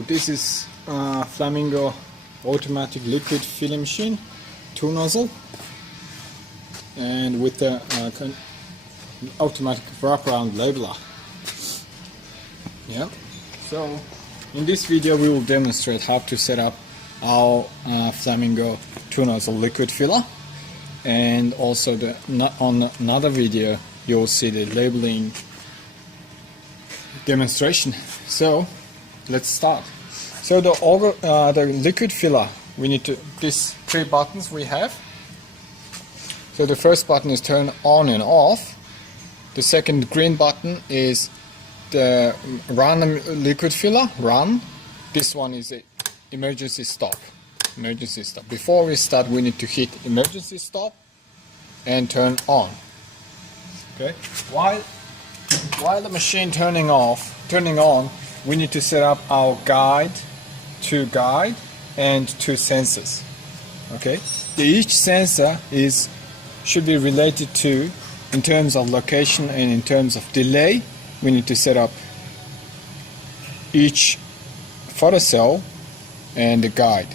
So this is Flamingo automatic liquid filling machine, 2 nozzle, and with the automatic wraparound labeler. Yeah. So in this video we will demonstrate how to set up our Flamingo 2 nozzle liquid filler, and also on another video you'll see the labeling demonstration. So let's start. So the liquid filler, we need to, these 3 buttons we have. So the first button is turn on and off. The second green button is the run liquid filler, run. This one is a emergency stop. Emergency stop. Before we start, we need to hit emergency stop and turn on. Okay. While the machine turning on, we need to set up our guide, 2 guide and 2 sensors. Okay. Each sensor should be related to, in terms of location and in terms of delay, we need to set up each photocell and the guide.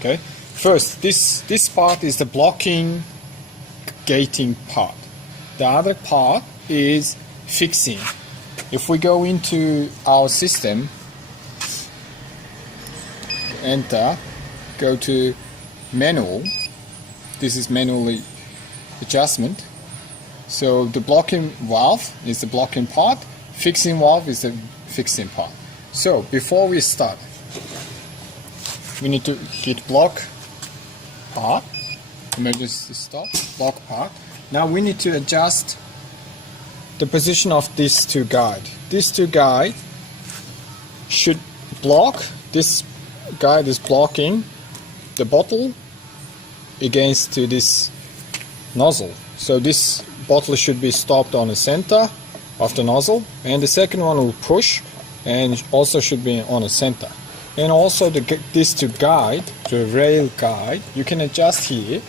Okay. First, this part is the blocking gating part. The other part is fixing. If we go into our system, enter, go to manual. This is manually adjustment. So the blocking valve is the blocking part, fixing valve is the fixing part. So before we start, we need to hit block part, emergency stop, block part. Now we need to adjust the position of these 2 guide. These 2 guide should block, this guide is blocking the bottle against to this nozzle. So this bottle should be stopped on the center of the nozzle, and the second one will push and also should be on the center. And also these 2 guide, the rail guide, you can adjust here.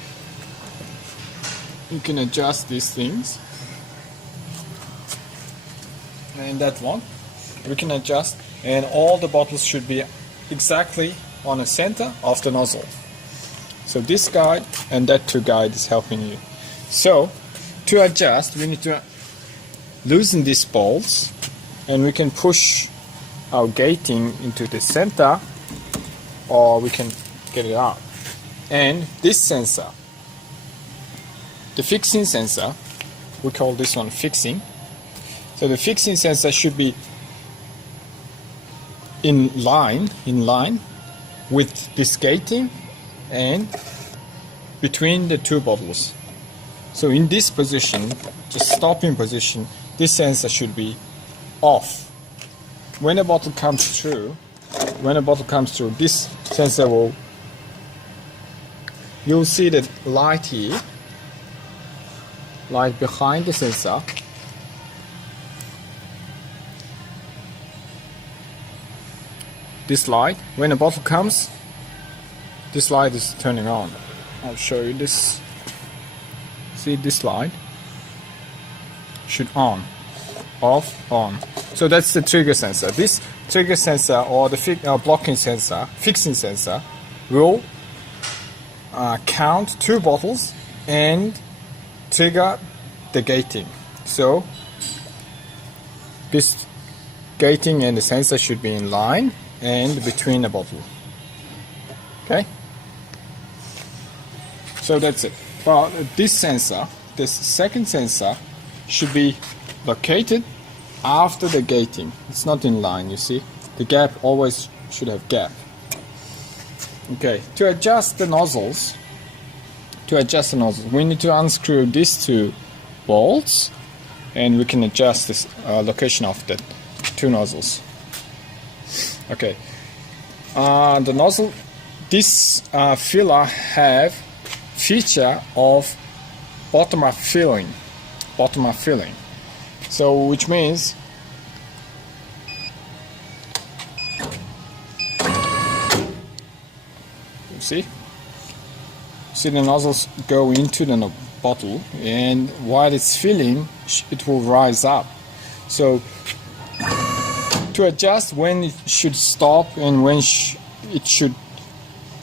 You can adjust these things. And that one, we can adjust, and all the bottles should be exactly on the center of the nozzle. So this guide and that 2 guide is helping you. So to adjust, we need to loosen these bolts, and we can push our gating into the center, or we can get it out. And this sensor, the fixing sensor, we call this one fixing. So the fixing sensor should be in line with this gating and between the 2 bottles. So in this position, the stopping position, this sensor should be off. When a bottle comes through, this sensor will, you'll see the light here, light behind the sensor. This light, when a bottle comes, this light is turning on. I'll show you this. See, this light should on, off, on. So that's the trigger sensor. This trigger sensor, or the blocking sensor, fixing sensor, will count 2 bottles and trigger the gating. So this gating and the sensor should be in line and between the bottle. Okay. So that's it. But this sensor, this second sensor, should be located after the gating. It's not in line, you see. The gap always should have gap. Okay, to adjust the nozzles, we need to unscrew these 2 bolts, and we can adjust this location of the 2 nozzles. Okay, the nozzle, this filler have feature of bottom up filling. So which means see the nozzles go into the bottle, and while it's filling, it will rise up. So to adjust when it should stop and when it should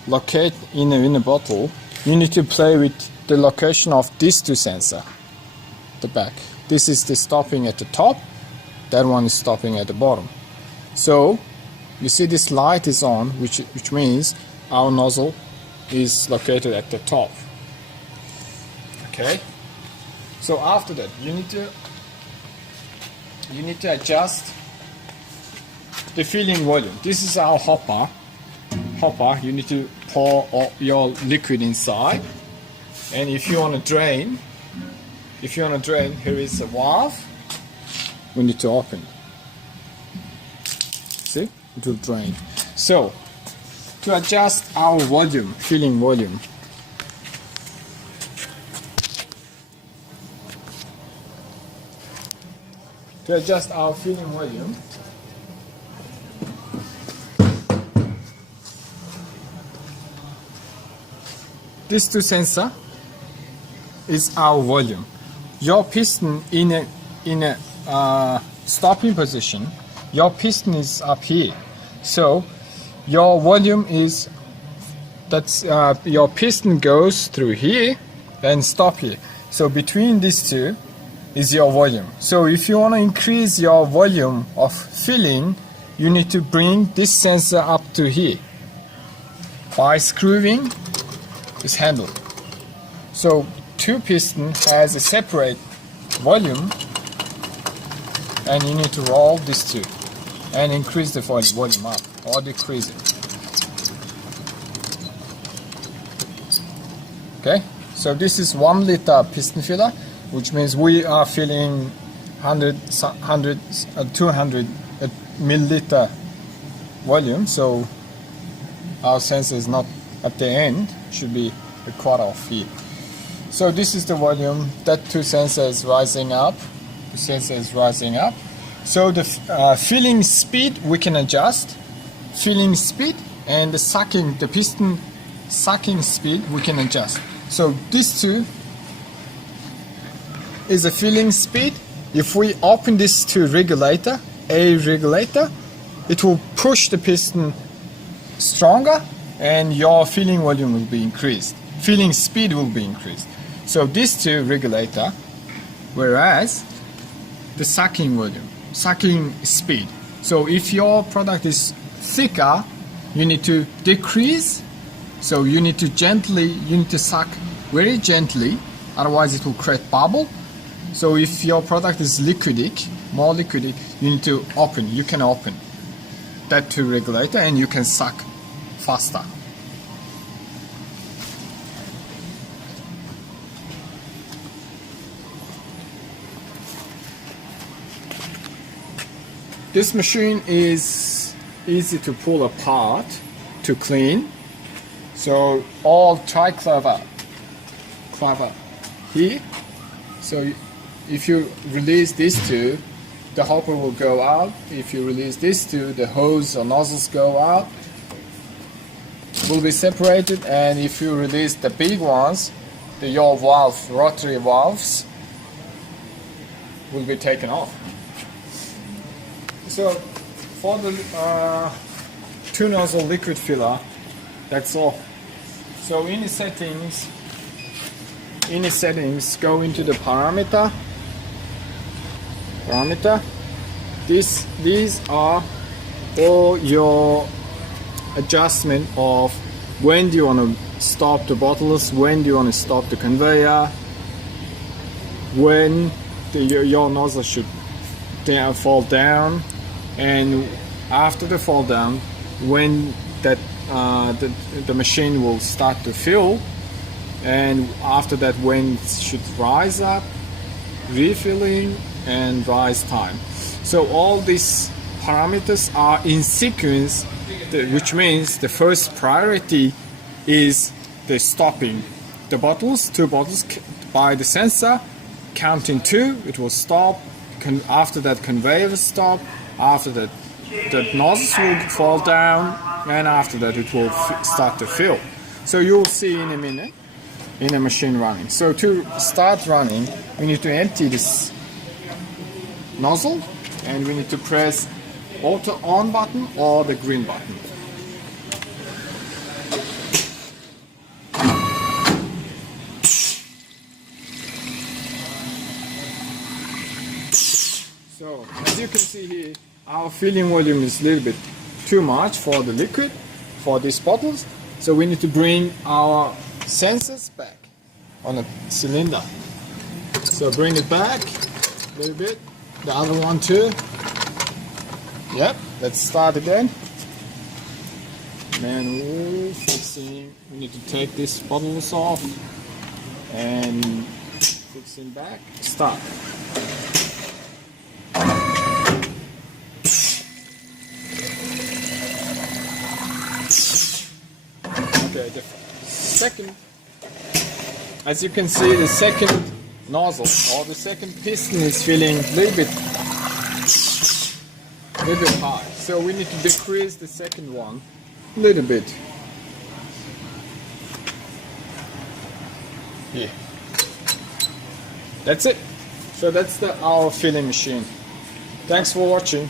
locate in a bottle, you need to play with the location of these two sensors. The back. This is the stopping at the top. That one is stopping at the bottom. So you see this light is on, which means our nozzle is located at the top. Okay. So after that, you need to adjust the filling volume. This is our hopper. You need to pour your liquid inside, and if you want to drain, here is a valve. We need to open. See, it will drain. So to adjust our volume, filling volume, these two sensors is our volume. Your piston in a stopping position, your piston is up here. So your volume is your piston goes through here and stop here. So between these two is your volume. So if you want to increase your volume of filling, you need to bring this sensor up to here by screwing this handle. So two piston has a separate volume, and you need to roll these two and increase the volume up or decrease it. Okay, so this is 1 liter piston filler, which means we are filling 200 milliliter volume. So our sensor is not at the end, should be a quarter of here. So this is the volume. That two sensor is rising up. The sensor is rising up. So the filling speed we can adjust. Filling speed and the piston sucking speed we can adjust. So these two is a filling speed. If we open this to regulator, it will push the piston stronger, and your filling volume will be increased. Filling speed will be increased. So these two regulator, whereas the sucking volume, sucking speed. So if your product is thicker, you need to decrease. So you need to suck very gently, otherwise it will create bubble. So if your product is more liquidic, you need to open. You can open that two regulator and you can suck faster. This machine is easy to pull apart to clean. So all tri-clever here. So if you release these two, the hopper will go out. If you release these two, the hose or nozzles go out, will be separated. And if you release the big ones, your valve, rotary valves, will be taken off. So for the two nozzle liquid filler, that's all. So in the settings, go into the parameter. These are all your adjustment of when do you want to stop the bottles, when do you want to stop the conveyor, when your nozzle should fall down, and after the fall down, when that the machine will start to fill, and after that when it should rise up, refilling, and rise time. So all these parameters are in sequence, which means the first priority is the stopping the bottles, 2 bottles by the sensor, counting 2, it will stop. After that, conveyor will stop. After that, the nozzles will fall down, and after that it will start to fill. So you'll see in a minute in a machine running. So to start running, we need to empty this nozzle, and we need to press auto on button or the green button. So as you can see here, our filling volume is a little bit too much for the liquid for these bottles, so we need to bring our sensors back on a cylinder. So bring it back a little bit, the other one too. Yep, let's start again. Manual fixing, we need to take these bottles off and fixing back, start. Okay, the second, as you can see, the second nozzle or the second piston is filling a little bit high. So we need to decrease the second one a little bit. Yeah. That's it. So that's our filling machine. Thanks for watching.